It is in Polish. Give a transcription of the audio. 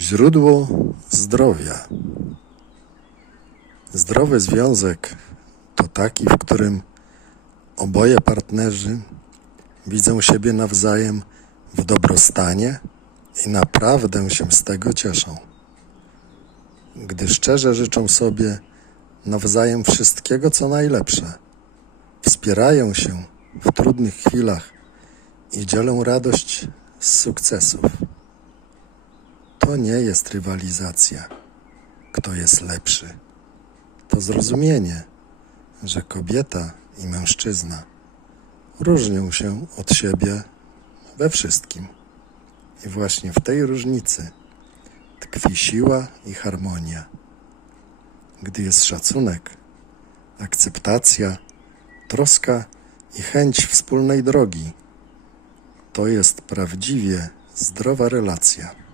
Źródło zdrowia. Zdrowy związek to taki, w którym oboje partnerzy widzą siebie nawzajem w dobrostanie i naprawdę się z tego cieszą. Gdy szczerze życzą sobie nawzajem wszystkiego, co najlepsze, wspierają się w trudnych chwilach i dzielą radość z sukcesów. To nie jest rywalizacja, kto jest lepszy. To zrozumienie, że kobieta i mężczyzna różnią się od siebie we wszystkim. I właśnie w tej różnicy tkwi siła i harmonia. Gdy jest szacunek, akceptacja, troska i chęć wspólnej drogi, to jest prawdziwie zdrowa relacja.